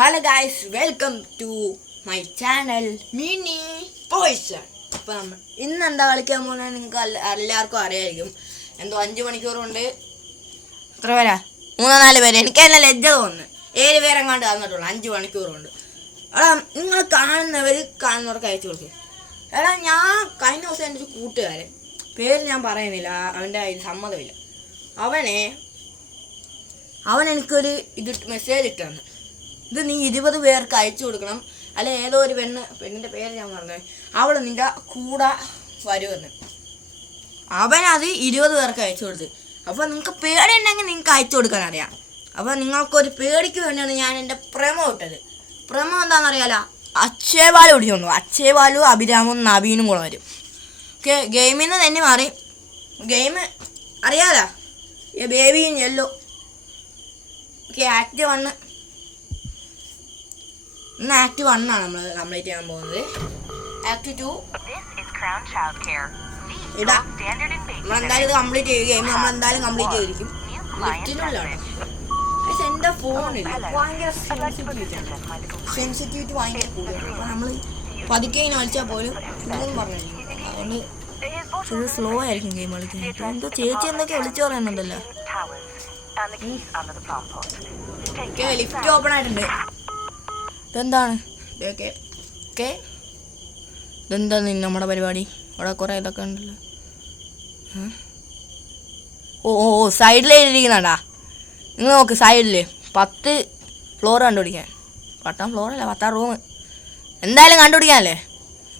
Hello guys, welcome to my channel mini poison. അപ്പം ഇന്ന് എന്താ കളിക്കാൻ പോകുന്നത് നിങ്ങൾക്ക് എല്ലാവർക്കും അറിയായിരിക്കും. എന്തോ 5 മണിക്കൂറുണ്ട്. എത്ര പേരാ? 3-4 പേര്. എനിക്ക് തന്നെ ലജ്ജ തോന്നുന്നു. 7 പേരെങ്ങാണ്ട് തന്നിട്ടുള്ളൂ. 5 മണിക്കൂറുണ്ട്. എടാ, നിങ്ങൾ കാണുന്നവർക്ക് അയച്ചു കൊടുക്കും. എടാ, ഞാൻ കഴിഞ്ഞ ദിവസം എൻ്റെ ഒരു കൂട്ടുകാരൻ, പേര് ഞാൻ പറയുന്നില്ല, അവൻ്റെ അതിൽ സമ്മതമില്ല, അവൻ എനിക്കൊരു മെസ്സേജ് ഇട്ടു തന്നു. ഇത് നീ 20 പേർക്ക് അയച്ചു കൊടുക്കണം, അല്ലെ ഏതോ ഒരു പെണ്ണിൻ്റെ പേര് ഞാൻ പറഞ്ഞത്, അവൾ നിൻ്റെ കൂടെ വരുമെന്ന്. അവനത് 20 പേർക്ക് അയച്ചു കൊടുത്ത്. അപ്പോൾ നിങ്ങൾക്ക് പേടിയുണ്ടെങ്കിൽ നിങ്ങൾക്ക് അയച്ചു കൊടുക്കാൻ അറിയാം. അപ്പോൾ നിങ്ങൾക്കൊരു പേടിക്ക് വേണ്ടിയാണ് ഞാൻ എൻ്റെ പ്രമോ ഇട്ടത്. പ്രമോ എന്താണെന്നറിയാലോ? അക്ഷയ് ബാലു പിടിച്ചോണ്ടു. അക്ഷയ് ബാലു, അഭിരാമും നവീനും കൂടെ വരും. ഓക്കെ, ഗെയിമിൽ നിന്ന് തന്നെ മാറി. ഗെയിം അറിയാലോ, ബേബിയും യെല്ലോ. Okay, act 1. ഇന്ന് ആക്ട് 1 ആണ് നമ്മൾ കംപ്ലീറ്റ് ചെയ്യാൻ പോകുന്നത്. ആക്ട് 2 ഇടാ. നമ്മളെന്തായാലും ഇത് കംപ്ലീറ്റ് ചെയ്യുകയും നമ്മളെന്തായാലും കംപ്ലീറ്റ് ചെയ്തിരിക്കും. ലിഫ്റ്റിനുള്ളിലാണ്. പക്ഷെ എൻ്റെ ഫോണിൽ ഭയങ്കര സെൻസിറ്റിവിറ്റി ഭയങ്കര കൂടുതലാണ്. അപ്പോൾ നമ്മൾ പതുക്കെ കളിച്ചാൽ പോലും ഇതൊന്നും പറഞ്ഞിരിക്കും. അതുകൊണ്ട് ഒരു സ്ലോ ആയിരിക്കും ഗെയിം കളിക്കാനായിട്ട്. എന്തോ ചേച്ചി എന്തൊക്കെ വിളിച്ചു പറയുന്നുണ്ടല്ലോ. ലിഫ്റ്റ് ഓപ്പൺ ആയിട്ടുണ്ട്. ഇതെന്താണ്? ഓക്കെ ഓക്കെ, ഇതെന്താണ് നമ്മുടെ പരിപാടി? അവിടെ കുറേ ഇതൊക്കെ ഉണ്ടല്ലോ. ഓ ഓ ഓ, സൈഡിൽ എഴുതിയിരിക്കുന്നുണ്ടാ. നിങ്ങൾ നോക്ക്, സൈഡിൽ 10 ഫ്ലോർ കണ്ടുപിടിക്കാൻ. 10 ഫ്ലോറല്ല, 10 റൂം എന്തായാലും കണ്ടുപിടിക്കാനല്ലേ.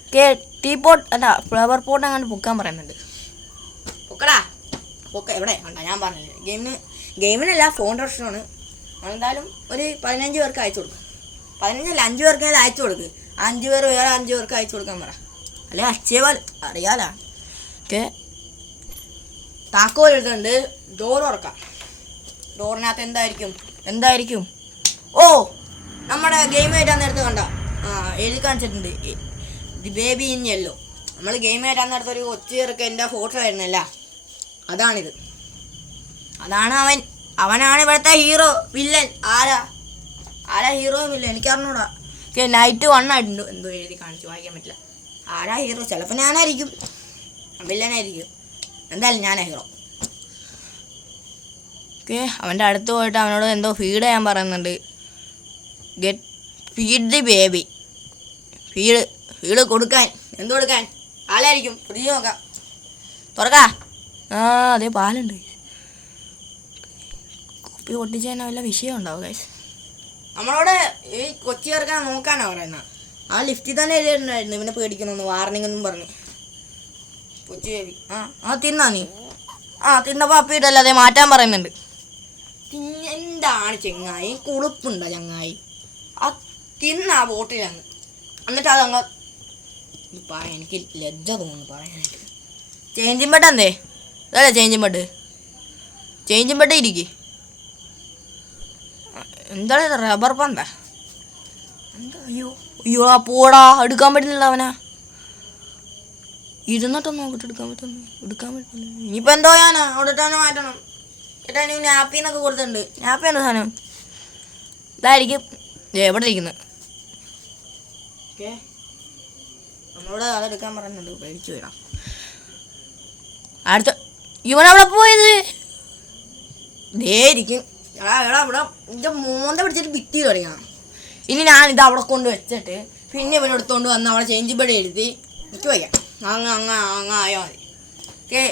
ഓക്കെ, ടീ പോട്ട് അല്ല, ഫ്ലവർ പോട്ട് അങ്ങോട്ട് പൊക്കാൻ പറയുന്നുണ്ട്. പൊക്കടാ, പൊക്ക. എവിടെ കണ്ട? ഞാൻ പറഞ്ഞില്ലേ, ഗെയിമിനല്ല, ഫോൺ പ്രശ്നമാണ്. എന്തായാലും ഒരു 15 പേർക്ക് അയച്ചു കൊടുക്കും. 15 അല്ല, 5 പേർക്ക് അയച്ചു കൊടുക്ക്. 5 പേർ വേറെ 5 പേർക്ക് അയച്ചു കൊടുക്കാൻ പറ. അല്ലെ അക്ഷയ് ബാലു അറിയാലോ. ഓക്കെ, താക്കോൽ എടുത്തുണ്ട്. ഡോർ തുറക്കാം. ഡോറിനകത്ത് എന്തായിരിക്കും? ഓ, നമ്മുടെ ഗെയിം ആയിട്ടാ നേരത്തെ കണ്ട. എഴുതി കാണിച്ചിട്ടുണ്ട്, ദി ബേബി ഇൻ യെല്ലോ. നമ്മൾ ഗെയിം ആയിട്ടാ നേരത്തെ ഒരു കൊച്ചു ചേർക്ക് എൻ്റെ ഫോട്ടോ ആയിരുന്നല്ല, അതാണിത്. അതാണ് അവനാണ് ഇവിടുത്തെ ഹീറോ വില്ലൻ. ആരാ ഹീറോ വില്ലൻ എനിക്കറിഞ്ഞൂടാ. ഓക്കെ, നൈറ്റ് 1 ആയിട്ടുണ്ട്. എന്തോ എഴുതി കാണിച്ചു, വായിക്കാൻ പറ്റില്ല. ആരാ ഹീറോ? ചിലപ്പോൾ ഞാനായിരിക്കും, വില്ലനായിരിക്കും. എന്തായാലും ഞാനാ ഹീറോ. ഓക്കെ, അവൻ്റെ അടുത്ത് പോയിട്ട് അവനോട് എന്തോ ഫീഡ് ചെയ്യാൻ പറയുന്നുണ്ട്. Feed the baby. ഫീഡ് കൊടുക്കാൻ. എന്ത് കൊടുക്കാൻ? പാലായിരിക്കും. ഫ്രീ നോക്കാം. തുറക്കാ. അതേ പാലുണ്ട്. കുപ്പി പൊട്ടിച്ചതിന് വല്ല വിഷയം ഉണ്ടാവും ഗൈസ്. നമ്മളോട് ഈ കൊച്ചി ചേർക്കാൻ നോക്കാനാണ് പറയുന്നത്. ആ ലിഫ്റ്റിൽ തന്നെ എഴുതിയിട്ടുണ്ടായിരുന്നു ഇവനെ പേടിക്കണമെന്ന്, വാർണിംഗ് എന്നും പറഞ്ഞു. കൊച്ചി ബേബി. തിന്നാ നീ? തിന്നപ്പോൾ അപ്പിയിട്ടല്ല, അതേ മാറ്റാൻ പറയുന്നുണ്ട്. എന്താണ് ചെങ്ങായി, കുളുപ്പുണ്ടോ ചങ്ങായി? തിന്നാ ബോട്ടിലാണ്. എന്നിട്ട് അതങ്ങ് പറയാൻ എനിക്ക് ലജ്ജ തോന്നുന്നു പറയാനായിട്ട്. ചേഞ്ചിങ് ബെഡ് എന്തേ? അതല്ലേ ചേഞ്ചിങ് ബെഡ് ഇരിക്കും. എന്താണ് ഇത്, റബ്ബർ പന്താ? എന്താ? അയ്യോ പോടാ, എടുക്കാൻ പറ്റുന്നില്ല അവനാ. ഇരുന്നിട്ടൊന്നും നോക്കിട്ട് എടുക്കാൻ പറ്റില്ല. ഇനിയിപ്പോൾ എന്തോ ഞാനാ അവിടെ തന്നെ മാറ്റണം. ചേട്ടാ, നീ നാപ്പിന്നൊക്കെ കൊടുത്തിട്ടുണ്ട്. നാപ്പി എന്താ സാധനം? ഇതായിരിക്കും എവിടെ ഇരിക്കുന്നത്. ഓക്കെ, നമ്മളോട് അതെടുക്കാൻ പറയുന്നുണ്ട്. പേടിച്ചു വേണം. അടുത്ത ഇവനവിടെ പോയത് ഇരിക്കും. ഇവിടെ എൻ്റെ മോന്ത പിടിച്ചിട്ട് ഭിത്തി തുടങ്ങണം. ഇനി ഞാനിത് അവിടെ കൊണ്ട് വെച്ചിട്ട് പിന്നെ ഇവനെടുത്തോണ്ട് വന്ന് അവിടെ ചേഞ്ച് ബെഡ് എഴുതി എനിക്ക് വയ്ക്കാം. ആയാൽ മതി. ഓക്കെ,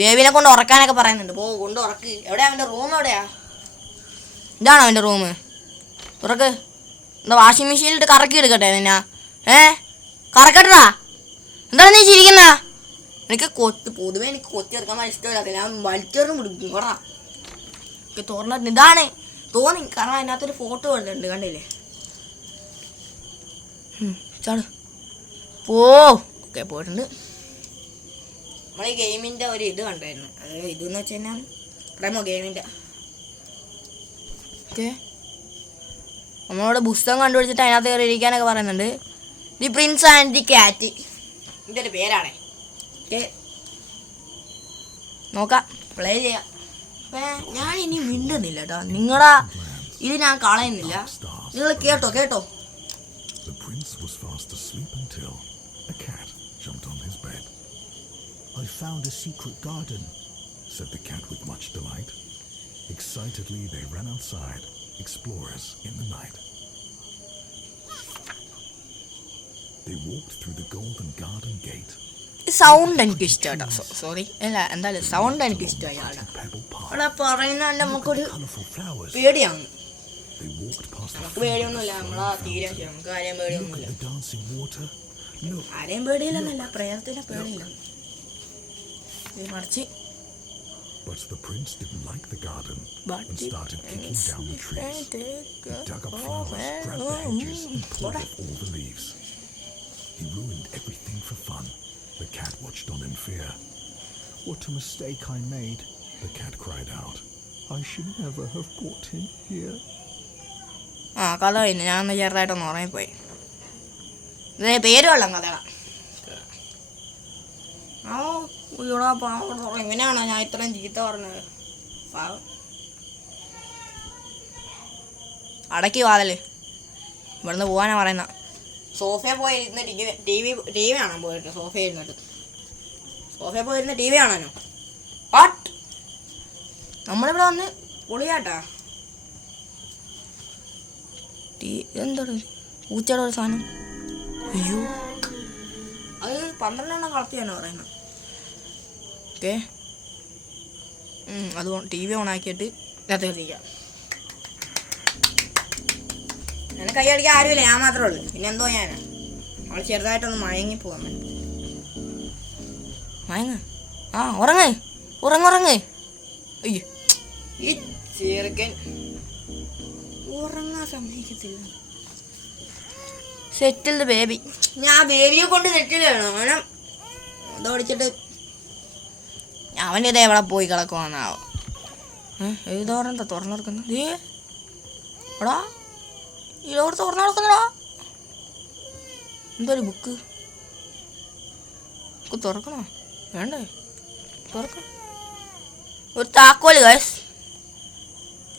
ദേവിനെ കൊണ്ട് ഉറക്കാനൊക്കെ പറയുന്നുണ്ട്. കൊണ്ട് ഉറക്ക്. എവിടെയാ അവൻ്റെ റൂം? എവിടെയാ? ഇതാണോ അവൻ്റെ റൂം? തുറക്ക്. എന്താ വാഷിംഗ് മെഷീനിലിട്ട് കറക്കി എടുക്കട്ടെ നിന്നാ? കറക്കട്ടാ. എന്താണ് നീ ചിരിക്കുന്ന? പൊതുവെ എനിക്ക് കൊത്തി ഇറക്കാൻ ഇഷ്ടമില്ലാത്ത ഞാൻ വലിച്ചെറിഞ്ഞ് പിടിക്കും. ഓടാ. ഒക്കെ തുറന്നിട്ട് ഇതാണ് തോന്നി, കാരണം അതിനകത്തൊരു ഫോട്ടോ കണ്ടിട്ടുണ്ട്. കണ്ടില്ലേ? ചാട് ഓക്കെ, പോയിട്ടുണ്ട്. നമ്മൾ ഈ ഗെയിമിൻ്റെ ഒരു ഇത് കണ്ടായിരുന്നു. അതായത് ഇതെന്ന് വെച്ച് കഴിഞ്ഞാൽ പ്രമോ ഗെയിമിൻ്റെ. ഓക്കെ, നമ്മളോട് പുസ്തകം കണ്ടുപിടിച്ചിട്ട് അതിനകത്ത് കയറി ഇരിക്കാനൊക്കെ പറയുന്നുണ്ട്. The prince and the cat. ഇതൊരു പേരാണേ. ഓക്കെ, നോക്കാം, പ്ലേ ചെയ്യാം. ഞാൻ ഇനി മിണ്ടുന്നില്ല കേട്ടോ. നിങ്ങളാ ഇത് ഞാൻ കളയുന്നില്ല. നിങ്ങൾ കേട്ടോ കേട്ടോ. The prince was fast asleep until a cat jumped on his bed. I found a secret garden, said the cat with much delight. Excitedly they ran outside, explorers in the night. They walked through the golden garden gate. Sound എനിക്ക് ഇഷ്ടമായിട്ടോ. Sorry അല്ല എന്തായാലും sound എനിക്ക് ഇഷ്ടമായി. അവിടെ പറയുന്ന നമുക്കൊരു പേടിയാണ്. നമുക്ക് പേടിയൊന്നുമില്ല, നമ്മളാ തീരെ നമുക്ക് ആരെയും പേടിയൊന്നുമില്ല. ആരെയും പേടിയില്ലെന്നല്ല, പ്രേതത്തിനെ പേടിയില്ല. മറിച്ച് But the prince didn't like the garden and started kicking down the trees. He dug up flowers, grabbed the hedges and pulled off all the leaves. He ruined everything for fun. The cat watched on in fear. What a mistake I made. The cat cried out. I should never have brought him here. കഥ കഴിഞ്ഞു. ഞാൻ ചെറുതായിട്ടൊന്ന് ഉറങ്ങിപ്പോയി. ഇതേ പേര് കൊള്ളാം കഥ. എങ്ങനെയാണോ ഞാൻ ഇത്രയും ചീത്ത പറഞ്ഞത്? അടക്കി വാതല്. ഇവിടുന്ന് പോകാനാ പറയുന്ന. സോഫയിൽ പോയി ഇരുന്ന് ടി വി കാണാൻ പോയിട്ട് സോഫയിൽ ഇരുന്നിട്ട് സോഫയിൽ പോയിരുന്ന് ടി വി കാണാനോ? വാട്ട്? നമ്മളിവിടെ വന്ന് പൊളിയാട്ടാ. എന്താണ് പൂച്ചയുടെ ഒരു സാധനം? അയ്യോ, അത് 12 കളത്തിയാണ് പറയുന്നത്. ഓക്കെ, അത് ടി വി ഓണാക്കിയിട്ട് ഇതിനകത്ത് എത്തിക്കാം. അങ്ങനെ കൈ അടിക്കാൻ ആരുമില്ല, ഞാൻ മാത്രമേ ഉള്ളൂ. പിന്നെ എന്തോ ഞാനാ അവൾ ചെറുതായിട്ടൊന്ന് മയങ്ങി പോകാൻ വേണ്ടി. മയങ്ങ്, ഉറങ്ങ്. അയ്യോ, ഈ ചെറുക്കൻ ഉറങ്ങാൻ സമ്മതിക്കത്തില്ല. Settled baby. ഞാൻ ബേബിയെ കൊണ്ട് സെറ്റിൽ ചെയ്യണം. അവനെ ഇതോടിച്ചിട്ട് അവനിത് എവിടെ പോയി കിടക്കുവാന്നാവോ? എഴുതോറെന്താ തുറന്നെടുക്കുന്നത്? എടാ ഇതോട് തുറന്നു നടക്കുന്നടാ. എന്തൊരു ബുക്ക് തുറക്കണോ? വേണ്ടേ? തുറക്കണം. ഒരു താക്കോല് ഗൈസ്.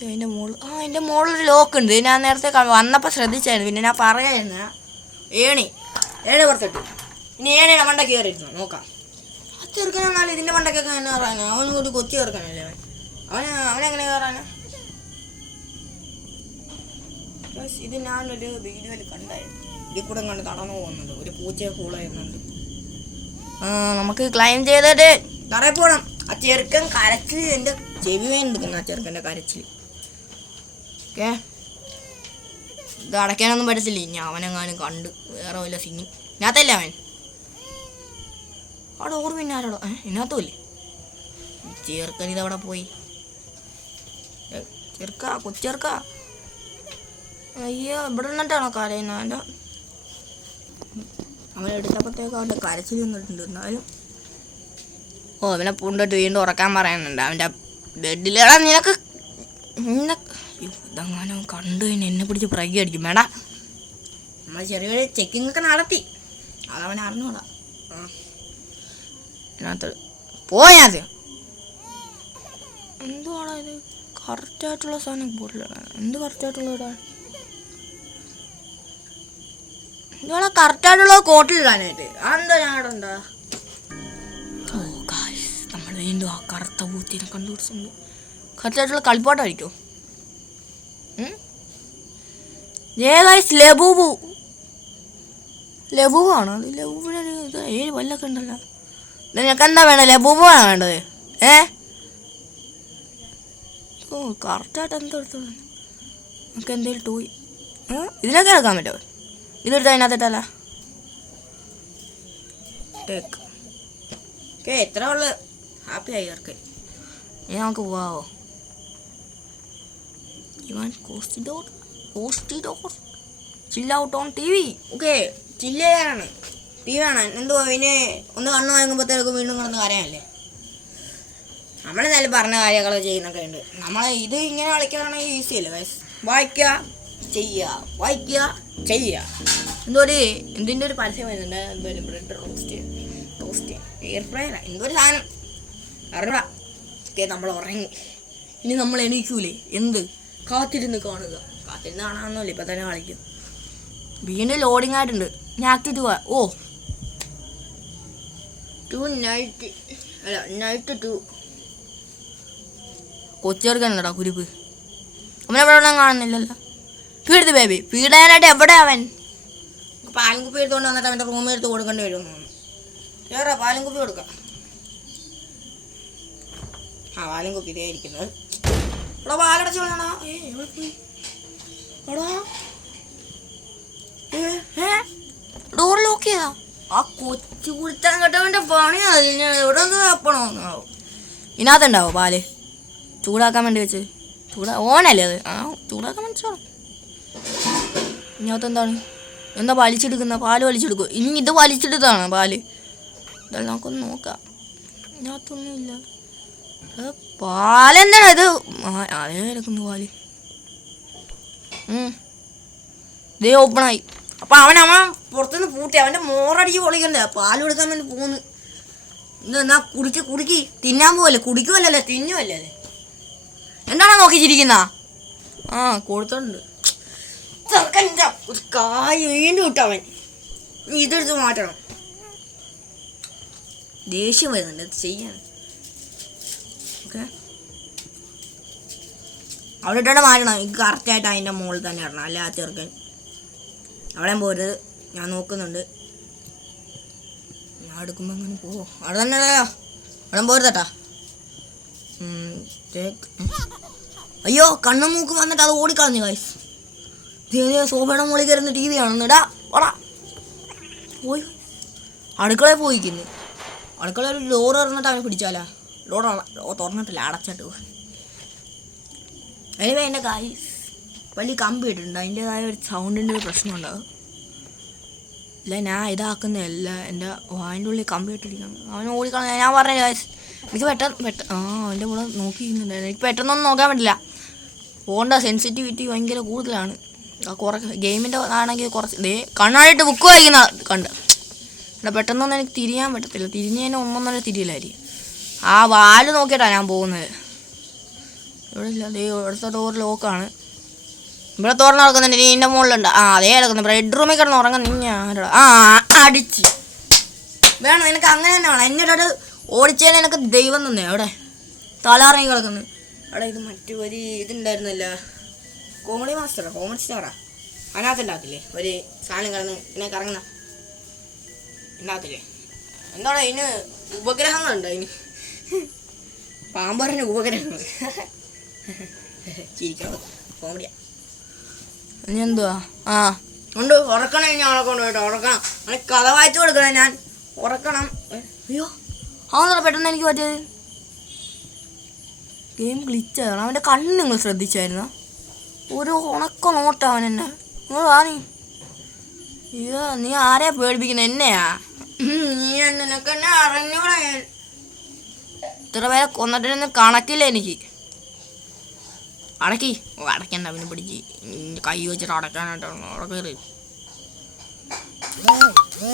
അതിൻ്റെ മുകളിലൊരു ലോക്ക് ഉണ്ട്. ഞാൻ നേരത്തെ വന്നപ്പോൾ ശ്രദ്ധിച്ചായിരുന്നു. പിന്നെ ഞാൻ പറയായിരുന്നു ഏണി പുറത്തിട്ടു. ഇനി ഏണിയുടെ മണ്ട കയറിയിരുന്നു നോക്കാം. ആ ചെറുക്കനെന്നാൽ ഇതിൻ്റെ മണ്ടക്കൊക്കെ എന്നെ കയറാനാ? അവന് ഒരു കൊച്ചു ചെറുക്കനല്ലേ അവനെങ്ങനെ കയറാനാ? ഇത് ഞാനൊരു വീഡിയോയിൽ കണ്ടായിരുന്നു. ഇതിൽ കൂടെ കണ്ട് നടന്നു പോകുന്നുണ്ട്. ഒരു പൂച്ചയെ ഫോളോ ചെയ്യുന്നുണ്ട്. നമുക്ക് ക്ലൈം ചെയ്തിട്ട് തറയിൽ പോകണം. ആ ചെറുക്കൻ കരച്ചിൽ എൻ്റെ ചെവി വേണ്ടി നിൽക്കുന്നു. ആ ചെറുക്കൻ്റെ കരച്ചിൽ. ഓക്കെ, ഇത് അടയ്ക്കാനൊന്നും പറ്റത്തില്ല. ഇനി അവനെങ്ങാനും കണ്ട് വേറെ വല്ല സിനിമ ഇതിനകത്തല്ല അവൻ. അവിടെ ഓർ പിന്നെ ആരോടോ ഇതിനകത്തും ഇല്ലേ? ചെറുക്കൻ ഇതവിടെ പോയി. കൊച്ചെറുക്ക അയ്യോ, ഇവിടെ നിന്നിട്ടാണോ കരയുന്നത്? എൻ്റെ അവനെടുത്തപ്പോഴത്തേക്ക് അവൻ്റെ കരച്ചിൽ നിന്നിട്ടുണ്ട്. എന്നാലും അവനെ പൂണ്ടിട്ട് വീണ്ടും ഉറക്കാൻ പറയുന്നുണ്ട് അവൻ്റെ ബെഡിലെടാ. നിനക്ക് ഇതങ്ങനെ കണ്ടു കഴിഞ്ഞാൽ എന്നെ പിടിച്ച് പ്രകി അടിക്കും. വേണ്ട, നമ്മൾ ചെറിയൊരു ചെക്കിംഗ് ഒക്കെ നടത്തി. അതവൻ അറിഞ്ഞൂടാ. അതിനകത്ത് പോയത് എന്തുവാടാ ഇത്? കറക്റ്റായിട്ടുള്ള സാധനം ബോട്ടിലാണ്. എന്ത് കറക്റ്റായിട്ടുള്ള ഇതുപോലെ കറക്റ്റായിട്ടുള്ള കോട്ടിലിടാനായിട്ട് അതെന്താ ഞങ്ങളുടെ എന്താ? ഓ ഗായ്സ്, നമ്മൾ വീണ്ടും ആ കറുത്ത പൂത്തിനെ കണ്ടുപിടിച്ചിട്ടുണ്ട്. കറക്റ്റായിട്ടുള്ള കളിപ്പാട്ടായിരിക്കോ? ലബൂബു ആണോ? അത് ലബൂബിന് വല്ലൊക്കെ ഉണ്ടല്ലോ. നിനക്ക് എന്താ വേണ്ടത്? ലബൂബു ആണോ വേണ്ടത്? ഓ കറക്റ്റായിട്ട് എന്തോ എടുത്തോളൂ. നമുക്ക് എന്തെങ്കിലും ടോയ് ഇതിനൊക്കെ എടുക്കാൻ പറ്റുമോ? ഇതെടുത്ത് അതിനകത്തിട്ടല്ല. ടേക്ക്. ഓക്കെ, എത്ര ഉള്ള ഹാപ്പി ആയി ഇവർക്ക്. ഇനി നമുക്ക് പോവാമോ? ഇവൻ കോസ്റ്റിഡോർ chill out on TV. Okay, chill ചെയ്യാനാണ്. ടി വി കാണാൻ. എന്തോ ഇനി ഒന്ന് കണ്ണ് വാങ്ങുമ്പോഴത്തേക്ക് വീണ്ടും കിടന്ന് കരയല്ലേ? നമ്മളെന്തായാലും പറഞ്ഞ കാര്യങ്ങൾ ചെയ്യുന്നൊക്കെ ഉണ്ട്. നമ്മൾ ഇത് ഇങ്ങനെ കളിക്കാനാണെങ്കിൽ ഈസി അല്ലേ വയസ്സ്? വായിക്കുക ചെയ്യുക. എന്തിൻ്റെ ഒരു പരസ്യം വരുന്നുണ്ട്. എന്തോ ബ്രെഡ് റോസ്റ്റ് എയർ ഫ്രയർ എന്തോ ഒരു സാധനം അറിഞ്ഞൂടാ. ഓക്കെ, നമ്മൾ ഉറങ്ങി. ഇനി നമ്മൾ എണീക്കൂലേ? എന്ത് കാത്തിരുന്ന് കാണുക. കാത്തിരുന്ന് കാണാനൊന്നുമില്ല, ഇപ്പം തന്നെ കളിക്കും. വീണ്ടും ലോഡിങ് ആയിട്ടുണ്ട്. ഞാൻ ആക്റ്റീവ് പോവാ. ഓ 2 നൈറ്റ് അല്ല നൈറ്റ് 2 കൊച്ചേർക്കണടാ കുരിപ്പ്. അവനെവിടെ ഉള്ള കാണുന്നില്ലല്ലോ. ഫീഡ് ബേബി ഫീഡാനായിട്ട് എവിടെ അവൻ? പാലും കുപ്പി എടുത്തുകൊണ്ട് വന്നിട്ട് അവൻ്റെ റൂമിൽ എടുത്ത് കൊടുക്കേണ്ടി വരും. കേറാ പാലും കുപ്പി കൊടുക്കാം. ആ പാലും കുപ്പി ഇതേ ഇരിക്കുന്നത്. ഇവിടെ പാലടച്ച് വേണോ? എവിടെ പോയി എടാ? ഡോർ ലോക്ക് ചെയ്താ? ആ കൊച്ചു കുളിച്ചാൻ കേട്ടവൻ്റെ പണിയാണ്. ഞാൻ എവിടെ നിന്ന് തപ്പണോന്നാവും. ഇതിനകത്തുണ്ടാവോ പാല് ചൂടാക്കാൻ വേണ്ടി വെച്ച്? ഓണല്ലേ അത്? ആ ചൂടാക്കാൻ മനസ്സിലാവും. ഇതിനകത്ത് എന്താണ്? എന്താ വലിച്ചെടുക്കുന്ന? പാല് വലിച്ചെടുക്കും. ഇനി ഇത് വലിച്ചെടുത്താണ് പാല്. ഇതെല്ലാം നമുക്കൊന്ന് നോക്കാം. ഇതിനകത്തൊന്നുമില്ല. പാലെന്താണ് ഇത്? അതേ കിടക്കുന്നു പാല്. ഇതേ ഓപ്പണായി. അപ്പം അവൻ പുറത്തുനിന്ന് പൂട്ടി. അവൻ്റെ മോറടിച്ച് പൊളിക്കണ്ടേ? പാല് കൊടുക്കാൻ വേണ്ടി പോകുന്നു. എന്നാ കുടിക്ക് തിന്നാൻ പോവല്ലേ? കുടിക്കുമല്ലേ? തിന്നുമല്ലേ? എന്താണോ നോക്കിച്ചിരിക്കുന്ന? ആ കൊടുത്തോണ്ട് ചെറുക്കൻ്റെ ഒരു കായ് വീണ്ടും ഇട്ടവൻ. ഇതെടുത്ത് മാറ്റണം. ദേഷ്യം വരുന്നുണ്ട് അത് ചെയ്യാൻ. ഓക്കെ അവിടെ ഇട്ടാണ് മാറ്റണം. ഇത് കറക്റ്റായിട്ട് അതിൻ്റെ മുകളിൽ തന്നെ ഇടണം. അല്ല ആ ചെറുക്കൻ അവിടെ പോരുത്. ഞാൻ നോക്കുന്നുണ്ട്. ഞാൻ എടുക്കുമ്പോൾ അങ്ങനെ പോവോ? അവിടെ തന്നെ അവിടെ പോരുതട്ടാ. അയ്യോ കണ്ണും മൂക്കും വന്നിട്ട് അത് ഓടിക്കളഞ്ഞു ഗൈസ്. സോഫയുടെ മുകളിൽ കയറുന്ന ടി വി ആണെന്നിടാ ഓടാ പോയി. അടുക്കളയിൽ പോയിക്കുന്നു. അടുക്കളയിൽ ഒരു ഡോറ് തുറന്നിട്ട് അവനെ പിടിച്ചാലാ? ഡോർ തുറന്നിട്ടില്ല, അടച്ചിട്ട്. അതിന് എൻ്റെ ഗൈസ് വലിയ കമ്പി ഇട്ടിട്ടുണ്ട്. അതിൻ്റെതായ ഒരു സൗണ്ടിൻ്റെ ഒരു പ്രശ്നമുണ്ടാകും. ഇല്ല ഞാൻ ഇതാക്കുന്നതല്ല, എൻ്റെ വായൻ്റെ ഉള്ളിൽ കമ്പി ഇട്ടിരിക്കണം. അവൻ ഓടിക്കളഞ്ഞ ഞാൻ പറഞ്ഞു ഗൈസ്. എനിക്ക് പെട്ടെന്ന് അവൻ്റെ കൂടെ നോക്കിയിരുന്നുണ്ടായിരുന്നു. എനിക്ക് പെട്ടെന്നൊന്നും നോക്കാൻ പറ്റില്ല. ഫോണിൻ്റെ സെൻസിറ്റിവിറ്റി ഭയങ്കര കൂടുതലാണ്. ഗെയിമിൻ്റെ ആണെങ്കിൽ കുറച്ച് കണ്ണാടിയിട്ട് ബുക്ക് വായിക്കുന്ന കണ്ട് ഇവിടെ പെട്ടെന്നൊന്നും എനിക്ക് തിരിയാൻ പറ്റത്തില്ല. തിരിഞ്ഞതിന് ഒന്നൊന്നര തിരിയില്ലായിരിക്കും. ആ വാല് നോക്കിയിട്ടാണ് ഞാൻ പോകുന്നത്. ഇവിടെ ഇല്ല. ഇവിടുത്തെ ഡോർ ലോക്കാണ്. ഇവിടെ തുറന്ന് നടക്കുന്നുണ്ട്. നീ എൻ്റെ മുകളിലുണ്ട്. ആ അതേ കിടക്കുന്നു. ബെഡ്റൂമിൽ കിടന്ന് ഉറങ്ങുന്ന നീ ആരടാ? ആ അടിച്ച് വേണം നിനക്ക് അങ്ങനെ തന്നെ വേണം. എന്നിട്ട് ഓടിച്ചതിന് എനിക്ക് ദൈവം തന്നെ. അവിടെ തലാറങ്ങി കിടക്കുന്നു. അവിടെ ഇത് മറ്റു ഒരു ഇതുണ്ടായിരുന്നില്ല, കോമഡി മാസ്റ്ററോ കോമഡി സ്റ്റാറാ? അതിനകത്തുണ്ടാക്കില്ലേ ഒരു സാധനം കിടന്ന് ഇങ്ങനെ കറങ്ങുന്ന ഉണ്ടാക്കില്ലേ? എന്താണ് ഇതിന് ഉപഗ്രഹങ്ങളുണ്ടോ? അതിന് പാമ്പറിന് ഉപഗ്രഹങ്ങൾ. ചിരിക്കണം. കോമഡിയാ. ഇനി എന്തുവാ? ആ ഉണ്ട്. ഉറക്കണം. ഇനി അവളെ കൊണ്ടുപോയിട്ട് ഉറക്കണം. അവനെ കഥ വായിച്ചു കൊടുക്കണം. ഞാൻ ഉറക്കണം. അയ്യോ അതെന്താ പെട്ടെന്ന് എനിക്ക് പറ്റിയത്? ഗെയിം ഗ്ലിച്ചാണ്. അവൻ്റെ കണ്ണ് നിങ്ങൾ ശ്രദ്ധിച്ചായിരുന്നോ? ഒരു ഉണക്ക നോട്ടം അവൻ എന്നെ. നിങ്ങൾ വാ നീ. അയ്യോ നീ ആരെയാ പേടിപ്പിക്കുന്നത്? എന്നെയാ? നീ നിനക്ക് എന്നെ അറിഞ്ഞൂടാ. ഇത്ര പേരെ കൊന്നിട്ടൊന്നും കണക്കില്ല എനിക്ക്. അടക്കി അടയ്ക്കണ്ട. അവനെ പിടിച്ച് കൈ വെച്ചിട്ട് അടയ്ക്കാനായിട്ടാണ് അവിടെ കയറി.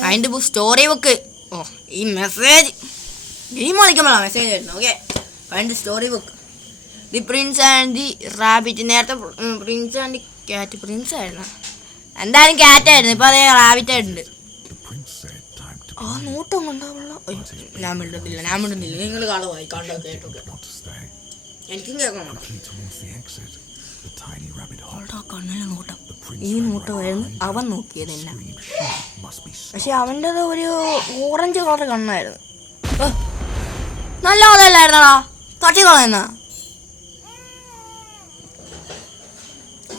അതിൻ്റെ സ്റ്റോറി ബുക്ക്. ഓ ഈ മെസ്സേജ് ഗെയിം കളിക്കുമ്പോഴാണ് മെസ്സേജ് വരുന്നത്. ഓക്കെ അതിൻ്റെ story book. The prince and the rabbit. നേരത്തെ prince and the cat. Prince ആയിരുന്നു. എന്തായാലും ക്യാറ്റായിരുന്നു. ഇപ്പം അതേ റാബിറ്റ് ആയിട്ടുണ്ട്. ആ നോട്ടം കൊണ്ടാവുള്ള. ഞാൻ മിണ്ടുന്നില്ല. നിങ്ങൾ കാണുമായി കണ്ടോ കേട്ടോ? എനിക്കും കേൾക്കണം. കണ്ണിന് നോട്ടം. ഈ നോട്ടമായിരുന്നു അവൻ നോക്കിയത് എന്നെ. പക്ഷെ അവൻ്റെത് ഒരു ഓറഞ്ച് കളർ കണ്ണായിരുന്നു. നല്ല കഥയല്ലായിരുന്നടാ. തട്ടി കളയുന്ന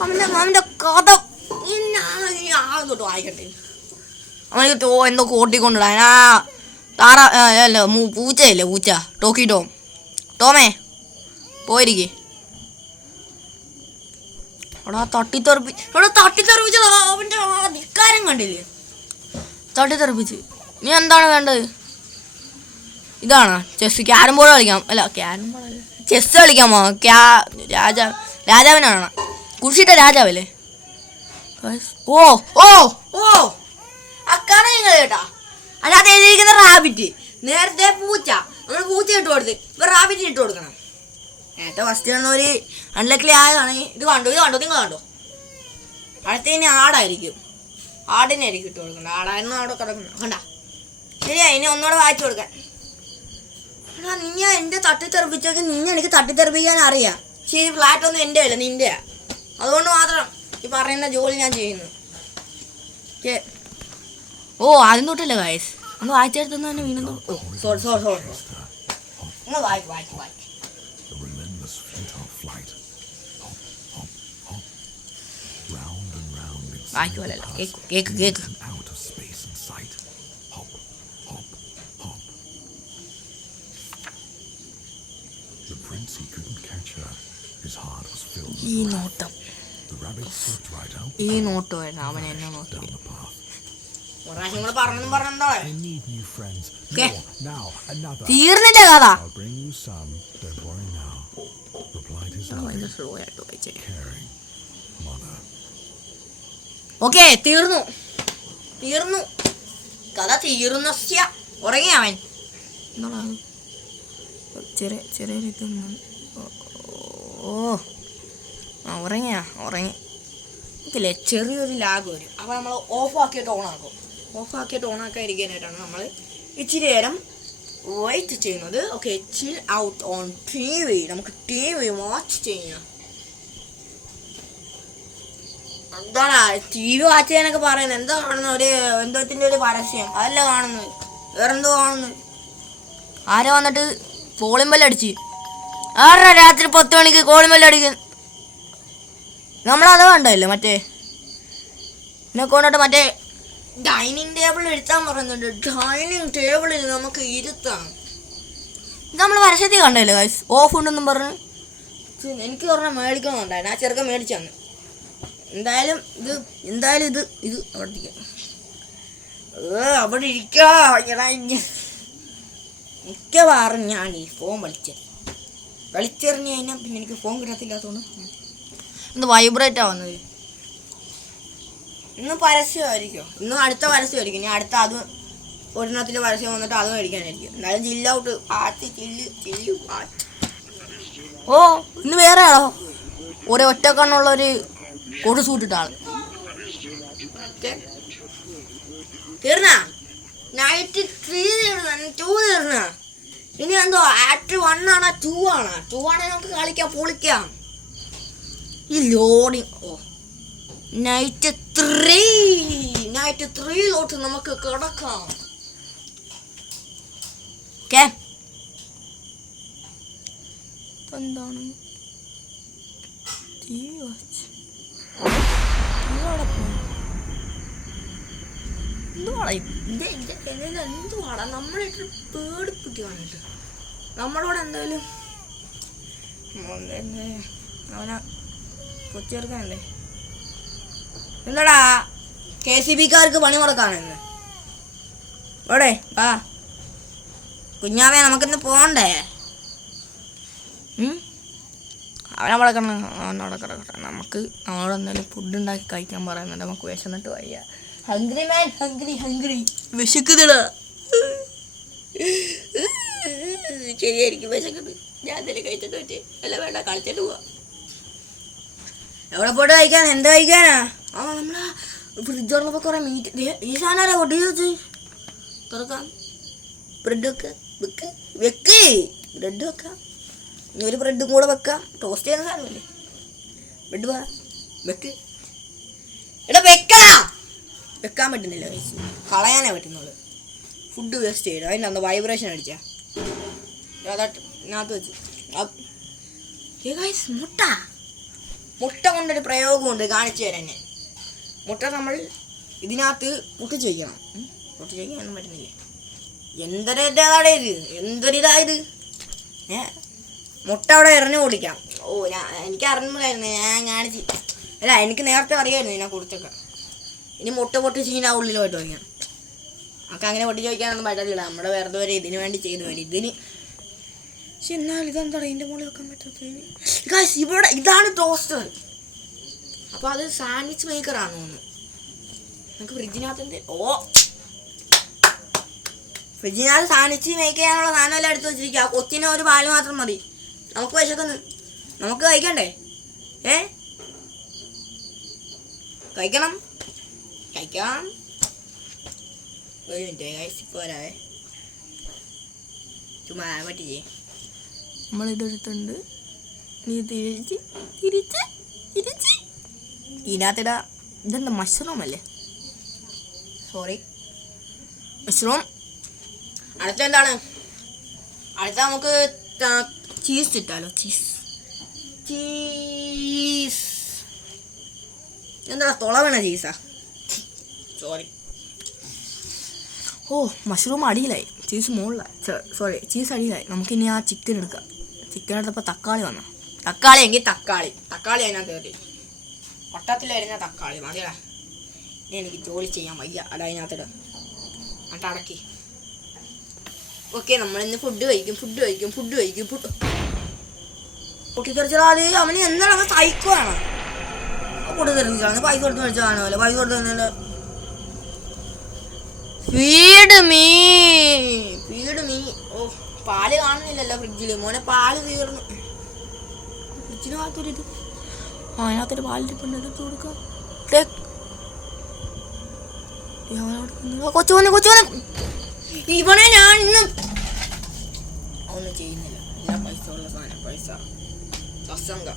അവൻ്റെ കഥ തൊട്ട് വായിക്കട്ടെ. അവനക്ക് എന്തോ കോട്ടിക്കൊണ്ടിടാൻ. അല്ല പൂച്ചയല്ലേ പൂച്ച. ടോക്കി ടോമേ പോയിരിക്കേ. അവിടെ തട്ടിത്തെറിപ്പിച്ചത് അവൻ്റെ ധിക്കാരം കണ്ടില്ലേ? തട്ടിത്തെറിപ്പിച്ച്. നീ എന്താണ് വേണ്ടത്? ഇതാണ് ചെസ്. ക്യാരം ബോർഡ് കളിക്കാം. അല്ല ക്യാരം ബോർഡ് ചെസ് കളിക്കാമോ? രാജാവിനാണ്. കുറിച്ചിട്ട രാജാവല്ലേ? ഓ ഓ ഓ അക്കാണ് നിങ്ങൾ കേട്ടാ. അല്ലാതെ എഴുതിയിരിക്കുന്ന റാബിറ്റ്. നേരത്തെ പൂച്ച. നമ്മൾ പൂച്ച ഇട്ട് കൊടുത്ത് ഇപ്പം റാബിറ്റ് ഇട്ട് കൊടുക്കണം. നേരത്തെ ഫസ്റ്റ് ഒരു അൺലക്കിലി ആയതാണ്. ഇത് കണ്ടോ നിങ്ങൾ കണ്ടോ? അടുത്ത ഇനി ആടായിരിക്കും. ആടിനായിരിക്കും ഇട്ട് കൊടുക്കണ്ട. ആടായിരുന്നു അവിടെ കിടക്കണം. കണ്ട ശരിയാ. ഇനി ഒന്നുകൂടെ വായിച്ചു കൊടുക്കാൻ. എടാ നിന്നെ എൻ്റെ തട്ടിത്തെറിപ്പിച്ചൊക്കെ നിന്നെ എനിക്ക് തട്ടിത്തെറിപ്പിക്കാൻ അറിയാം. ശരി, ഫ്ലാറ്റ് ഒന്നും എൻ്റെ അല്ല, നിൻ്റെയാ. അതുകൊണ്ട് മാത്രം ഈ പറയുന്ന ജോലി ഞാൻ ചെയ്യുന്നു. ഓ ആദ്യം തൊട്ടല്ലേ ഗൈസ്? ഒന്ന് വായിച്ചെടുത്തു തന്നെ വീണ്ടും. ഓ സോറി സോറി സോറി. ഒന്ന് വായിക്കും വായിക്കും വായിക്കും. A relentless, futile flight. Hop, hop, hop. Round and round in വായിക്കുമല്ലോ. single cake pass, cake. in and out of space and sight. Hop, hop, hop. The prince, he couldn't catch her. His heart was filled ഈ with wrath. നോട്ടം, The rabbit slipped right out ഈ നോട്ടമായിരുന്നു അവൻ എന്നെ നോക്കി. down the path. പ്രാവശ്യം കൂടെ പറഞ്ഞെന്തോ I need new friends. Okay. More. Now, another. തീർന്നില്ല കഥ. I'll bring you some. Don't worry now. Replied his loving, slow ആയിട്ട് വായിച്ചേ. caring mother. ഓക്കെ തീർന്നു തീർന്നു കഥ തീർന്നു. ഉറങ്ങി അവൻ. എന്താണ് ചെറിയ ചെറിയ ഓ ആ ഉറങ്ങി. ഇതില്ലേ ചെറിയൊരു ലാഗ് വരും. അപ്പോൾ നമ്മൾ ഓഫാക്കിയിട്ട് ഓണാക്കും. ഓഫാക്കിയിട്ട് ഓണാക്കാതിരിക്കാനായിട്ടാണ് നമ്മൾ ഇച്ചിരി നേരം വെയിറ്റ് ചെയ്യുന്നത്. Okay, chill out on TV. നമുക്ക് TV വാച്ച് ചെയ്യാം. എന്താണ് TV വാച്ച് ചെയ്യാനൊക്കെ പറയുന്നത്? എന്താ കാണുന്നത്? ഒരു എന്തോത്തിൻ്റെ ഒരു പരസ്യം അതല്ല കാണുന്നത്, വേറെന്തോ കാണുന്നത്. ആരോ വന്നിട്ട് കോളിംഗ് ബെല്ലടിച്ച്. ആരാ രാത്രി 10 മണിക്ക് കോളിംഗ് ബെല്ലടിക്കും? നമ്മളത് കണ്ടല്ലേ മറ്റേ എന്നെ കൊണ്ടിട്ട് മറ്റേ ഡൈനിങ് ടേബിൾ ഇരുത്താൻ പറയുന്നുണ്ട്. ഡൈനിങ് ടേബിളിൽ നമുക്ക് ഇരുത്താം. ഇത് നമ്മൾ പരസ്യത്തിൽ കണ്ടല്ലേ ഗൈസ്? ഓഫ് ഉണ്ടെന്നും പറഞ്ഞു. എനിക്ക് പറഞ്ഞാൽ മേടിക്കണമെന്നുണ്ടായിരുന്നു. ആ ചെറുക്കൻ മേടിച്ചാണ്. എന്തായാലും ഇത് അവിടെ ഇരിക്കാം. മിക്കവാറും ഞാൻ ഈ ഫോൺ വലിച്ചെറിഞ്ഞ് കഴിഞ്ഞാൽ പിന്നെ എനിക്ക് ഫോൺ കിട്ടത്തില്ലാത്തതുകൊണ്ട് എന്ത് വൈബ്രേറ്റ് ആവുന്നത്. ഇന്ന് പരസ്യമായിരിക്കും, ഇന്ന് അടുത്ത പരസ്യമായിരിക്കും. ഇനി അടുത്ത അത് ഒരെണ്ണത്തിൽ പരസ്യം വന്നിട്ട് അത് മേടിക്കാനായിരിക്കും. എന്തായാലും ജില്ലൗട്ട് പാറ്റ് ചില്ലു പാറ്റ്. ഓ ഇന്ന് വേറെ ആളോ? ഒരു ഒറ്റ കണ്ണുള്ളൊരു കൊടു സൂട്ടിട്ട ആള്. തീർന്ന നൈറ്റ് 3 2 തീർന്ന. ഇനി എന്തോ ആക്ട് 1 ആണോ 2 ആണോ? 2 ആണെങ്കിൽ നമുക്ക് കളിക്കാം, പൊളിക്കാം. ഈ ലോഡിങ്. ഓ നൈറ്റ് 3 നമുക്ക് കിടക്കാം. ഓക്കെ, എന്താണ് എന്തുവാടാ നമ്മളിട്ട് പേടിപ്പിക്കുകയാണിട്ട്. നമ്മളോട് എന്തായാലും അവനെ കൊച്ചെടുക്കാനല്ലേ. എന്താടാ KCB-ക്കാർക്ക് പണി മുടക്കാണെന്ന് ഓടെ വാ കുഞ്ഞാവേ, നമുക്കിന്ന് പോണ്ടേ? അവനവിടെ കിടക്കട്ടെ. നമുക്ക് അവനോട് എന്തായാലും ഫുഡ് ഉണ്ടാക്കി കഴിക്കാൻ പറയുന്നുണ്ട്. നമുക്ക് വിശന്നിട്ട് വയ്യ. ഹംഗ്രി മാൻ, ഹംഗ്രി വിശക്കുതടാ. ശരിയായിരിക്കും, വിശക്കുണ്ട്. ഞാൻ എന്തായാലും കഴിച്ചിട്ട് പറ്റേ. അല്ല വേണ്ട, കളിച്ചിട്ട് പോവാ. എവിടെ പോയിട്ട് കഴിക്കാൻ? എന്താ കഴിക്കാനാ? ആ നമ്മളാ ഫ്രിഡ്ജുള്ളപ്പോൾ കുറേ മീറ്റ്. ഈ സാധനം കൊട്ടി വെച്ച് തുറക്കാം. ബ്രെഡ് വെക്ക് ബ്രെഡ് വെക്കാം. ഇനി ഒരു ബ്രെഡും കൂടെ വെക്കാം. ടോസ്റ്റ് ചെയ്യുന്ന സാധനമല്ലേ ബ്രെഡ്. വെക്ക് എടാ, വെക്കാൻ പറ്റുന്നില്ല, കളയാനേ പറ്റുന്നുള്ളൂ. ഫുഡ് വേസ്റ്റ് ചെയ്തു. അതിൻ്റെ അന്ന് വൈബ്രേഷൻ അടിച്ചാ ഇതിനകത്ത് വെച്ച്. മുട്ട കൊണ്ടൊരു പ്രയോഗമുണ്ട്, കാണിച്ചു തരാൻ ഞാൻ. മുട്ട നമ്മൾ ഇതിനകത്ത് പൊട്ടിച്ച് വയ്ക്കണം. പൊട്ടിച്ച് വയ്ക്കാനൊന്നും പറ്റുന്നില്ലേ? എന്തൊരിതായത് മുട്ട അവിടെ എറിഞ്ഞു പൊടിക്കാം. ഓ എനിക്ക് അറിഞ്ഞില്ലായിരുന്നു, ഞാൻ കാണിച്ച്. അല്ല, എനിക്ക് നേരത്തെ അറിയാമായിരുന്നു ഇതിനെക്കുറിച്ചൊക്കെ. ഇനി മുട്ട പൊട്ടിച്ച് ഇതിൻ്റെ ഉള്ളിൽ പോയിട്ട് വയ്ക്കാം. നമുക്ക് അങ്ങനെ പൊട്ടിച്ച് വയ്ക്കാനൊന്നും പറ്റത്തില്ല. നമ്മുടെ വെറുതെ വരെ ഇതിന് വേണ്ടി ചെയ്തു വരും. ഇതിന് പക്ഷെ എന്നാൽ ഇതെന്താ ഇതിൻ്റെ മുകളിൽ വെക്കാൻ പറ്റാത്തത്? ഇവിടെ ഇതാണ് ടോസ്റ്റർ. അപ്പോൾ അത് സാൻഡ്വിച്ച് മേക്കറാണ് തോന്നുന്നു. നമുക്ക് ഫ്രിഡ്ജിനകത്ത് ഫ്രിഡ്ജിനകത്ത് സാൻഡ്വിച്ച് മേക്ക് ചെയ്യാനുള്ള സാധനമെല്ലാം എടുത്ത് വെച്ചിരിക്കുക. ആ കൊച്ചിന് ഒരു പാല് മാത്രം മതി. നമുക്ക് വിശക്കുന്നു, നമുക്ക് കഴിക്കണ്ടേ? കഴിക്കണം. ഒരു മിനിറ്റ് ഗൈസ്, ഇപ്പോൾ വരാവേ. ചുമ്മാ പറ്റിച്ചേ. നമ്മളിതെടുത്തുണ്ട്. നീ തിരിച്ച് ഇതിനകത്തിടാ. ഇതെന്താ മഷ്റൂം അല്ലേ? Sorry, mushroom. അടുത്ത എന്താണ്? അടുത്ത നമുക്ക് ചീസ് ഇട്ടാലോ. ചീസ് എന്താ തുളവണ ചീസാ? സോറി. ഓ, മഷ്റൂം അടിയിലായി, ചീസ് മുകളിലായി. സോറി, ചീസ് അടിയിലായി. നമുക്കിനി ആ ചിക്കൻ എടുക്കാം. ചിക്കൻ എടുത്തപ്പോൾ തക്കാളി വന്നു. തക്കാളി എങ്കിൽ തക്കാളി അതിനകത്ത് കയറി. വട്ടത്തിലായിരുന്ന തക്കാളി മതിയടാ. ഇനി എനിക്ക് ജോലി ചെയ്യാൻ വയ്യ. അത് അതിനകത്തിട എന്നിട്ട് അടക്കി. ഓക്കെ, നമ്മളിന്ന് ഫുഡ് കഴിക്കും. പൊട്ടിത്തെറിച്ചാല് അവന് എന്താണ്? അവൻ സൈക്കോയാണ്. പൊട്ടിത്തെറിച്ചാണ്. പൈസ കൊടുത്ത് മേടിച്ചാണോ? പൈസ കൊടുത്ത് തന്നെ ഫീഡ് മീ. ഓ, പാല് കാണുന്നില്ലല്ലോ ഫ്രിഡ്ജിൽ. മോനെ പാല് തീർന്നു. ഫ്രിഡ്ജിനകത്തൊരിത്. അതിനകത്തൊരു പാലിരിപ്പുണ്ട്. എടുത്ത് കൊടുക്കാം. കൊച്ചുവനെ ഇവനെ ഞാൻ ഇന്ന് ഒന്നും ചെയ്യുന്നില്ല. എല്ലാം പൈസ ഉള്ള സാധനം. പൈസ സസംഗ.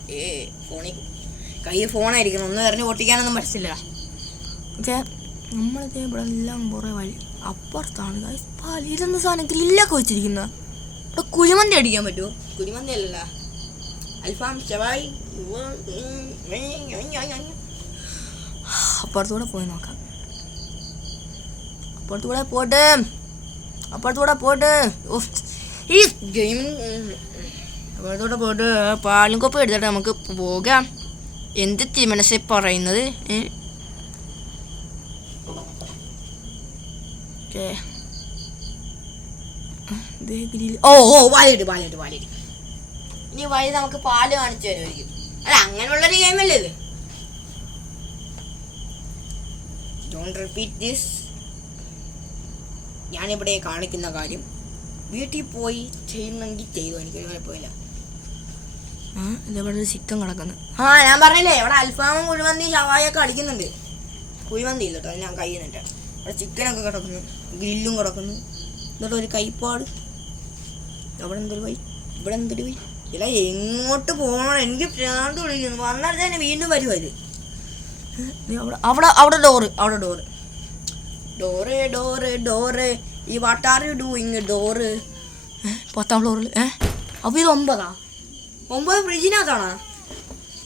ഫോണിൽ ഫോണായിരിക്കണം. ഒന്ന് എറിഞ്ഞ് പൊട്ടിക്കാനൊന്നും പറ്റില്ല. പക്ഷേ നമ്മളിതേ ഇവിടെ എല്ലാം കുറേ വഴി അപ്പുറത്താണ് പാല്. ഇതെന്താ സാധനം? ഗ്രില്ലൊക്കെ വെച്ചിരിക്കുന്ന. ഇവിടെ കുഴിമന്തി അടിക്കാൻ പറ്റുമോ? കുഴിമന്തി അല്ലല്ല, അൽഫാം ഷവായി. അപ്പുറത്തൂടെ പോയി നോക്കാം. അപ്പുറത്തൂടെ പോട്ടെ. ഈ ഗെയിമിങ് അപ്പുറത്തൂടെ പോയിട്ട് പാലും കൊപ്പം എടുത്തിട്ട് നമുക്ക് പോകാം. എന്ത് മനസ്സിൽ പറയുന്നത്? വാലിട്ട് ഇനി വഴി നമുക്ക് പാല് കാണിച്ചു തരുമായിരിക്കും. അല്ല, അങ്ങനെയുള്ളൊരു ഗെയിമല്ലേ ഇത്. Don't repeat this. ഞാനിവിടെ കാണിക്കുന്ന കാര്യം വീട്ടിൽ പോയി ചെയ്യുന്നെങ്കിൽ ചെയ്തു. എനിക്കൊരു കുഴപ്പമില്ല. ഇതവിടെ ഒരു ചിക്കൻ കിടക്കുന്നു. ഞാൻ പറഞ്ഞില്ലേ, ഇവിടെ അൽഫാമും കുഴിമന്തി ഷവായൊക്കെ അടിക്കുന്നുണ്ട്. കുഴിമന്തി ഇല്ല കേട്ടോ, അത് ഞാൻ കഴിയുന്നുണ്ട്. ഇവിടെ ചിക്കനൊക്കെ കിടക്കുന്നു, ഗ്രില്ലും കിടക്കുന്നു. എന്നിട്ട് ഒരു കൈപ്പാട്. അവിടെ എന്തൊരു വഴി, ഇവിടെ എന്തൊരു വഴി. ഇല്ല, എങ്ങോട്ട് പോകണം? എനിക്ക് പ്രാന്ത് വിളിക്കുന്നു. വന്നാൽ തന്നെ വീണ്ടും വരുമോ ഇത്? അവിടെ ഡോറ്. ഈ what are you doing? Door 10ാം ഫ്ലോറിൽ. അപ്പോൾ ഇത് 9 ഫ്രിഡ്ജിനകത്താണോ?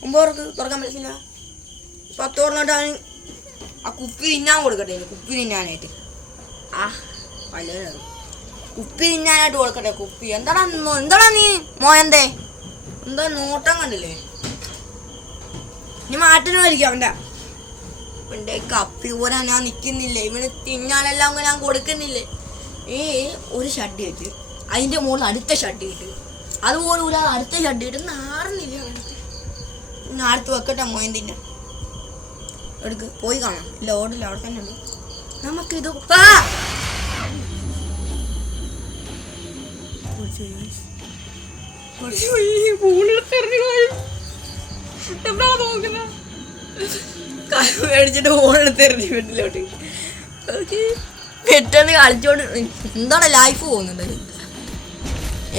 9 തുറക്കാൻ പറ്റില്ല. 10 തുറന്നിട്ടാണ് ആ കുപ്പി തിന്നാൻ കൊടുക്കട്ടെ. കുപ്പി തിന്നാനായിട്ട് പലരും കുപ്പി തിന്നാനായിട്ട് കൊടുക്കട്ടെ. കുപ്പി എന്താടാ നീ മോയന്തേ? എന്താ നോട്ടം കണ്ടില്ലേ? ഇനി മാറ്റണം ആയിരിക്കും അവൻ്റെ കപ്പി പോലെ. ഞാൻ നിൽക്കുന്നില്ലേ? ഇവന് തിന്നാനെല്ലാം ഞാൻ കൊടുക്കുന്നില്ലേ? ഒരു ഷഡ് ഇട്ട് അതിൻ്റെ മുകളിൽ അടുത്ത ഷഡ് ഇട്ട് അതുപോലെ ഒരാൾ അടുത്ത ഷഡ് ഇട്ട് നാറുന്നില്ല. അടുത്ത് വെക്കട്ടെ മോയൻ തിന്നാൻ. എടുക്ക്, പോയി കാണാം. ഇല്ല, ഓടില്ല, അവിടെ തന്നെ ഉണ്ട്. നമുക്കിത് മേടിച്ചിട്ട് ഫോണെടുത്തെറിഞ്ഞു വീട്ടിലോട്ട്. പെട്ടെന്ന് കളിച്ചോണ്ട് എന്താണ് ലൈഫ് പോകുന്നുണ്ട്.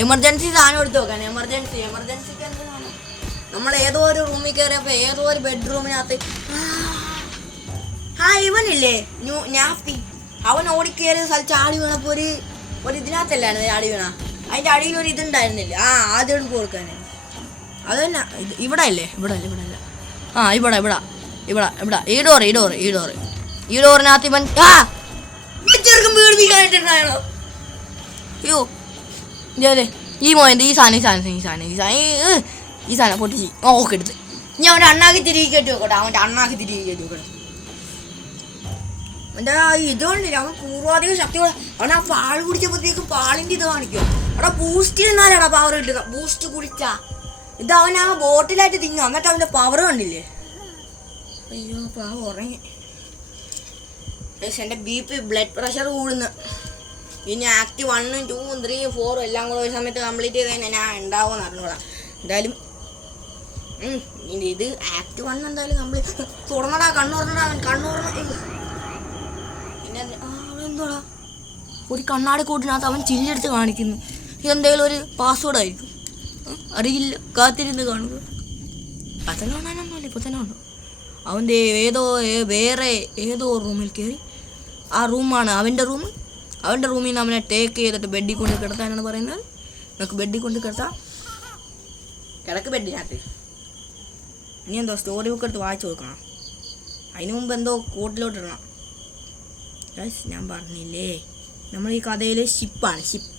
എമർജൻസി സാധനം എടുത്ത് നോക്കാൻ. എമർജൻസിക്ക് എന്ത് സാധനം? നമ്മൾ ഏതോ ഒരു റൂമിൽ കയറിയപ്പോൾ ഏതോ ഒരു ബെഡ്റൂമിനകത്ത് ഇവനില്ലേ നാഫി, അവൻ ഓടിക്കയറിയ സ്ഥലത്ത് ചാടി വീണപ്പോൾ ഒരു ഇതിനകത്തല്ലായിരുന്നു ചാടി വീണ. അതിൻ്റെ അടിയിൽ ഒരു ഇതുണ്ടായിരുന്നില്ല. ആദ്യം എടുത്ത് കൊടുക്കാൻ. അത് തന്നെ ഇവിടെ അല്ലേ? ഇവിടെ അല്ല. ഇവിടെ ഈ ഡോറിനകത്ത് ഇവൻ ചെറുക്കം പേടിപ്പിക്കാനായിട്ടുണ്ടായോ? അയ്യോ, ഇതേ ഈ മോയൻ്റെ ഈ സാധനം പൊട്ടിച്ച് ഓക്കെ എടുത്ത് ഞാൻ അവൻ്റെ അണ്ണാക്കി തിരികെ കയറ്റി വെക്കട്ടെ. അവൻ്റെ ഇതുകൊണ്ടില്ല, അവൻ പൂർവാധിക ശക്തിയോടെ അവൻ ആ പാൽ കുടിച്ചപ്പോഴത്തേക്കും പാലിൻ്റെ ഇത് കാണിക്കും. അവിടെ ബൂസ്റ്റ് തിന്നാലാടാ പവർ കിട്ടുക. ബൂസ്റ്റ് കുടിച്ചാ ഇത് അവൻ ആ ബോട്ടിലായിട്ട് തിന്നു. എന്നിട്ട് അവൻ്റെ പവർ കണ്ടില്ലേ? അയ്യോ, പാവം ഉറങ്ങി. എൻ്റെ BP ബ്ലഡ് പ്രഷർ കൂടുന്നു. ഇനി ആക്ട് 1, 2, 3, 4 എല്ലാം കൂടെ ഒരു സമയത്ത് കംപ്ലീറ്റ് ചെയ്ത് കഴിഞ്ഞാൽ ഞാൻ ഉണ്ടാവുമെന്ന് അറിഞ്ഞൂടാ. എന്തായാലും ഇത് ആക്ട് 1 എന്തായാലും നമ്മൾ തുറന്നടാ, കണ്ണുറന്നടാ, അവൻ കണ്ണുറന്ന. പിന്നെ അവനെന്തോടാ ഒരു കണ്ണാടി കൂട്ടിനകത്ത് അവൻ ചില്ലെടുത്ത് കാണിക്കുന്നു. ഇതെന്തെങ്കിലും ഒരു പാസ്വേഡ് ആയിരിക്കും, അറിയില്ല. കാത്തിരുന്ന് കാണുക. പത്തന കാണാനൊന്നുമില്ല, ഇപ്പോൾ തന്നെ ഉണ്ടോ. അവൻ്റെ വേറെ ഏതോ റൂമിൽ കയറി. ആ റൂമാണ് അവൻ്റെ റൂം. അവൻ്റെ റൂമിൽ നിന്ന് അവനെ ടേക്ക് ചെയ്തിട്ട് ബെഡിൽ കൊണ്ട് കിടത്താനാണ് പറയുന്നത്. നമുക്ക് ബെഡിൽ കൊണ്ട് കിടത്താം. കിടക്ക് ബെഡിനകത്ത്. ഇനി എന്തോ സ്റ്റോറി ബുക്ക് എടുത്ത് വായിച്ചു കൊടുക്കണം. അതിന് മുമ്പ് എന്തോ കോട്ടിലോട്ടിടണം. ഞാൻ പറഞ്ഞില്ലേ, നമ്മൾ ഈ കഥയിൽ ഷിപ്പാണ്. ഷിപ്പ്.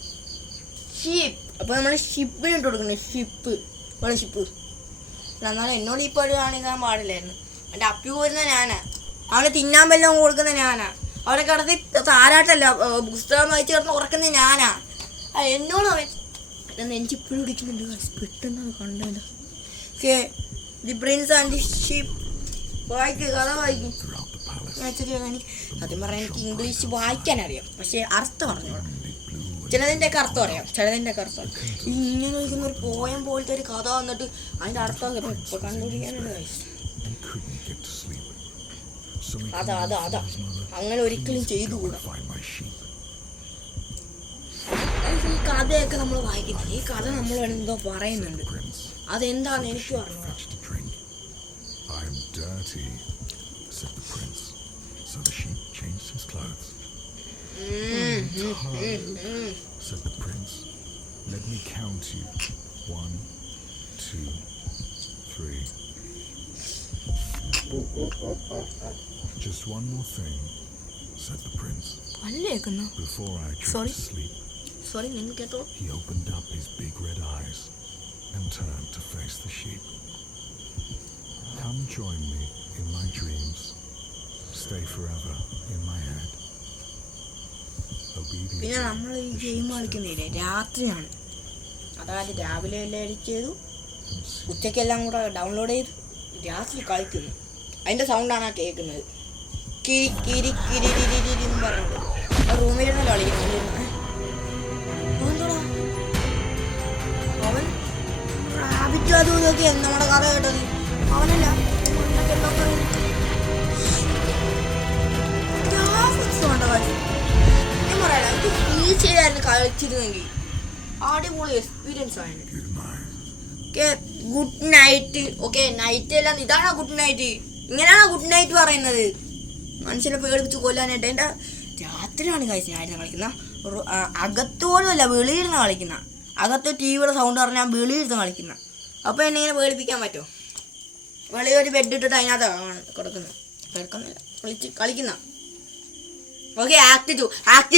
അപ്പോൾ നമ്മൾ ഷിപ്പിന് ഇട്ട് കൊടുക്കുന്നത്. ഷിപ്പ്. ഇവിടെ ഷിപ്പ്. എന്നാലും എന്നോട് ഇപ്പോൾ ഒരു കാണിക്കാൻ പാടില്ലായിരുന്നു. എൻ്റെ അപ്പി പോരുന്ന ഞാനാ. അവനെ തിന്നാൻ വല്ലതും കൊടുക്കുന്ന ഞാനാ. അവനെ കിടത്തി താരാട്ടല്ല പുസ്തകം വായിച്ച് കിടന്ന് ഉറക്കുന്ന ഞാനാ. എന്നോട് അവൻ നെഞ്ചിപ്പോഴും പിടിക്കുന്നുണ്ട്. പെട്ടെന്ന് കണ്ടല്ലോ. Okay, the prince and the ship. വായിക്കുക, കഥ വായിക്കും. എനിക്ക് സത്യം പറഞ്ഞാൽ എനിക്ക് ഇംഗ്ലീഷ് വായിക്കാൻ അറിയാം, പക്ഷേ അർത്ഥം അറിഞ്ഞോളാം. ചിലതിൻ്റെയൊക്കെ അർത്ഥം അറിയാം, ചിലതിൻ്റെയൊക്കെ അർത്ഥം. ഇങ്ങനെ നോക്കുന്ന ഒരു പോയം പോലത്തെ ഒരു കഥ വന്നിട്ട് അതിൻ്റെ അർത്ഥം ഇപ്പോൾ കണ്ടുപിടിക്കാനുണ്ട്. അതാ അങ്ങനെ ഒരിക്കലും ചെയ്തുകൂടാ. ഈ കഥയൊക്കെ നമ്മൾ വായിക്കുന്നത്, ഈ കഥ നമ്മൾ എന്തോ പറയുന്നുണ്ട്. അതെന്താന്ന് എനിക്ക് പറഞ്ഞു. Said the prince, "Let me count you. 1, 2, 3. Just one more thing," said the prince. "Before I tried to sleep, he opened up his big red eyes and turned to face the sheep. Come join me in my dreams. Stay forever in my head." പിന്നെ നമ്മൾ ഈ game കളിക്കുന്നില്ലേ രാത്രിയാണ്. അതായത് രാവിലെ എല്ലാം edit ചെയ്തു, ഉച്ചയ്ക്കെല്ലാം കൂടെ download ചെയ്ത് രാത്രി കളിക്കുന്നു. അതിൻ്റെ സൗണ്ടാണ് ആ കേൾക്കുന്നത്. കിരി കിരി കിരി കിരി എന്ന് പറഞ്ഞത് റൂമിലിരുന്ന് കളിക്കുന്നത്. അവൻ റാബിറ്റും അതും ഇതൊക്കെ നമ്മുടെ കഥ കേട്ടത്. അവനല്ല കളിച്ചിരുന്നെങ്കിൽ അടിപൊളി എക്സ്പീരിയൻസ് ആയിരുന്നു. Okay, good night. Okay, night അല്ല, ഇതാണോ ഗുഡ് നൈറ്റ്? ഇങ്ങനെയാണോ ഗുഡ് നൈറ്റ് പറയുന്നത്? മനുഷ്യനെ പേടിപ്പിച്ച് കൊല്ലാനായിട്ട്. എൻ്റെ രാത്രിയാണ് ആയിരുന്നു കളിക്കുന്ന. അകത്തോലും അല്ല, വെളിയിരുന്ന് കളിക്കുന്ന. അകത്ത് ടി വിയുടെ സൗണ്ട് പറഞ്ഞാൽ വെളിയിരുന്ന് കളിക്കുന്ന. അപ്പോൾ എന്നെ ഇങ്ങനെ പേടിപ്പിക്കാൻ പറ്റുമോ? വെളിയൊരു ബെഡ് ഇട്ടിട്ട് അതിനകത്താണ് കിടക്കുന്നത്. കിടക്കുന്നില്ല, വിളിച്ച് കളിക്കുന്ന. ഓക്കെ, ആക്ട്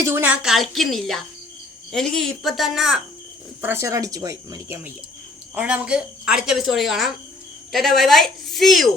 2 ഞാൻ കളിക്കുന്നില്ല. എനിക്ക് ഇപ്പം തന്നെ പ്രഷർ അടിച്ച് പോയി മരിക്കാൻ വയ്യ. അതുകൊണ്ട് നമുക്ക് അടുത്ത എപ്പിസോഡിൽ കാണാം. Tata, bye bye, see U.